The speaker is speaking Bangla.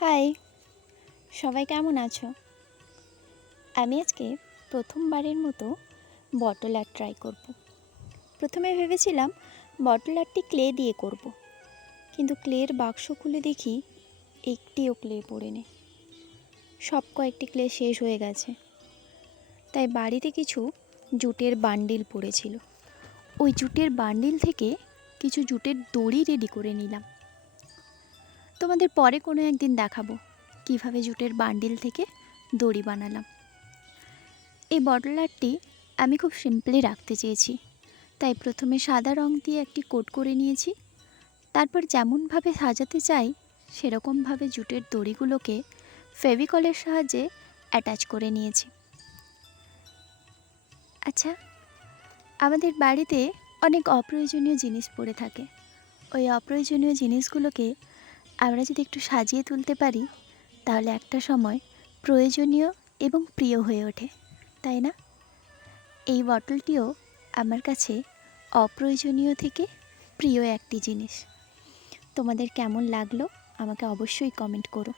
হাই, সবাই কেমন আছো? আমি আজকে প্রথমবারের মতো বটল আর্ট ট্রাই করব। প্রথমে ভেবেছিলাম বটল আর্টটি ক্লে দিয়ে করব, কিন্তু ক্লের বাক্স খুলে দেখি একটিও ক্লে পড়ে নেই। সব কয়েকটি ক্লে শেষ হয়ে গেছে। তাই বাড়িতে কিছু জুটের বান্ডিল পড়েছিল। ওই জুটের বান্ডিল থেকে কিছু জুটের দড়ি রেডি করে নিলাম। তোমাদের পরে কোনো একদিন দেখাবো কিভাবে জুটের বান্ডিল থেকে দড়ি বানালাম। এই বটল আর্টটি আমি খুব সিম্পলি রাখতে চেয়েছি, তাই প্রথমে সাদা রং দিয়ে একটি কোট করে নিয়েছি। তারপর যেমনভাবে সাজাতে চাই সেরকমভাবে জুটের দড়িগুলোকে ফেভিকলের সাহায্যে অ্যাটাচ করে নিয়েছি। আচ্ছা, আমাদের বাড়িতে অনেক অপ্রয়োজনীয় জিনিস পড়ে থাকে। ওই অপ্রয়োজনীয় জিনিসগুলোকে আমরা যদি একটু সাজিয়ে তুলতে পারি, তাহলে একটা সময় প্রয়োজনীয় এবং প্রিয় হয়ে ওঠে, তাই না? এই বটলটিও আমার কাছে অপ্রয়োজনীয় থেকে প্রিয় একটি জিনিস। তোমাদের কেমন লাগলো আমাকে অবশ্যই কমেন্ট করো।